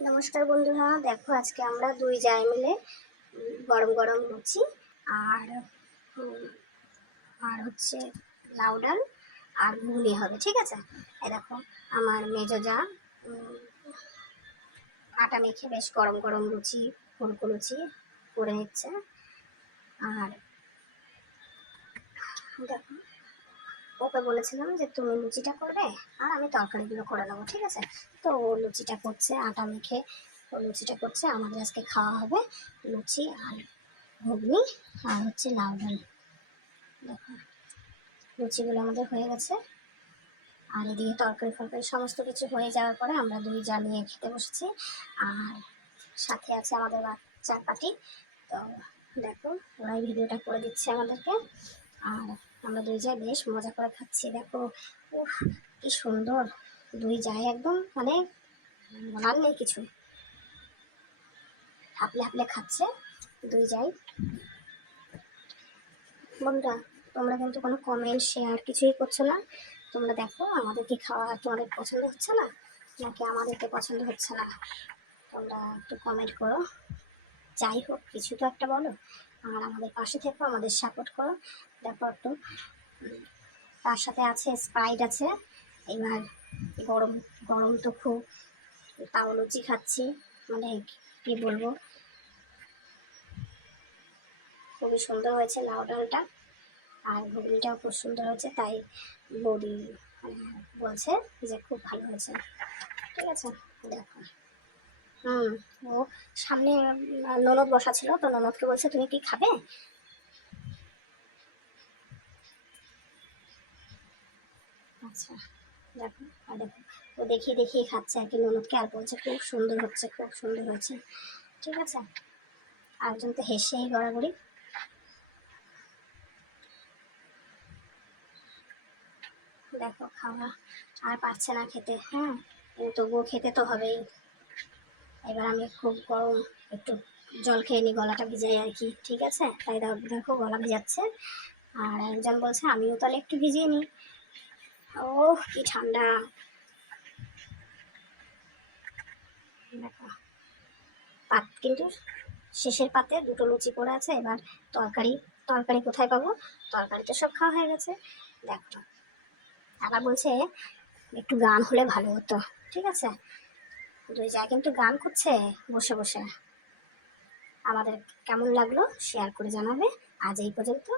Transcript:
নমস্কার বন্ধুরা, দেখো আজকে আমরা দুই জায় মিলে গরম গরম লুচি আর আর হচ্ছে লাউ ডাল আর ঘুগনি হবে, ঠিক আছে? দেখো, আমার মেজো যা আটা মেখে বেশ গরম গরম লুচি, ফুলকো লুচি করে নিচ্ছে। আর দেখো ওকে বলেছিলাম যে তুমি লুচিটা করবে, আর আমি তরকারিগুলো করে নেব, ঠিক আছে? তো ও লুচিটা করছে, আটা মেখে ও লুচিটা করছে, আমাদের আজকে খাওয়া হবে লুচি আর ঘুগনি আর হচ্ছে লাউ ডাল। দেখো, লুচিগুলো আমাদের হয়ে গেছে। আর এদিকে তরকারি ফরকারি সমস্ত কিছু হয়ে যাওয়ার পরে আমরা দুই জা নিয়ে খেতে বসেছি। আর সাথে আছে আমাদের বাচ্চার পাটি তো দেখো, ওরাই ভিডিওটা করে দিচ্ছে আমাদেরকে। আর আমরা দুই জায় বেশ মজা করে খাচ্ছি। দেখো, উফ, কি সুন্দর। দুই যায় একদম মানে বলার নেই কিছু। হাপলে হাপলে খাচ্ছে, দুই যাই বন্ধুরা, তোমরা কিন্তু কোনো কমেন্ট শেয়ার কিছুই করছ না। তোমরা দেখো, আমাদের কি খাওয়া, তোমাদের পছন্দ হচ্ছে না? নাকি আমাদেরকে পছন্দ হচ্ছে না? তোমরা একটু কমেন্ট করো। যাই হোক, কিছু তো একটা বলো। আর আমাদের পাশে থেকো, আমাদের সাপোর্ট করো। দেখো একটু তার সাথে আছে স্প্রাইট আছে। এবার গরম গরম তো খুব। তাও লুচি খাচ্ছি। মানে কি বলব? খুবই সুন্দর হয়েছে লাউ ডালটা। আর ঘুগনিটাও খুব সুন্দর হয়েছে, তাই বৌদি মানে বলছে যে খুব ভালো হয়েছে। ঠিক আছে, দেখো। হুম, ও সামনে ননদ বসা ছিল, তো ননদকে বলছে, তুমি কি খাবে? আচ্ছা দেখো, আর দেখো। ও দেখিয়ে দেখিয়ে খাচ্ছে আর কি ননদকে। আর বলছে, খুব সুন্দর হচ্ছে, খুব সুন্দর হচ্ছে। ঠিক আছে? আরেকজন তো হেসেই গড়াগড়ি। দেখো, খাওয়া আর পারছে না খেতে হ্যাঁ? তবুও খেতে তো হবেই। এবার আমি খুব গরম, একটু জল খেয়ে নিই গলাটা ভিজাই আর কি। ঠিক আছে? তাই দেখো গলা ভিজাচ্ছে। আর একজন বলছে, আমিও তাহলে একটু ভিজিয়ে নিই ও কি ঠান্ডা। দেখো পাত কিন্তু শেষের পাতে দুটো লুচি পড়ে আছে, এবার তরকারি তরকারি কোথায় পাবো? তরকারি তো সব খাওয়া হয়ে গেছে। দেখো। আবার বলছে একটু গান হলে ভালো হতো, ঠিক আছে? দুই যা কিন্তু গান করছে, বসে বসে। আমাদের কেমন লাগল শেয়ার করে জানাবে। আজ এই পর্যন্ত।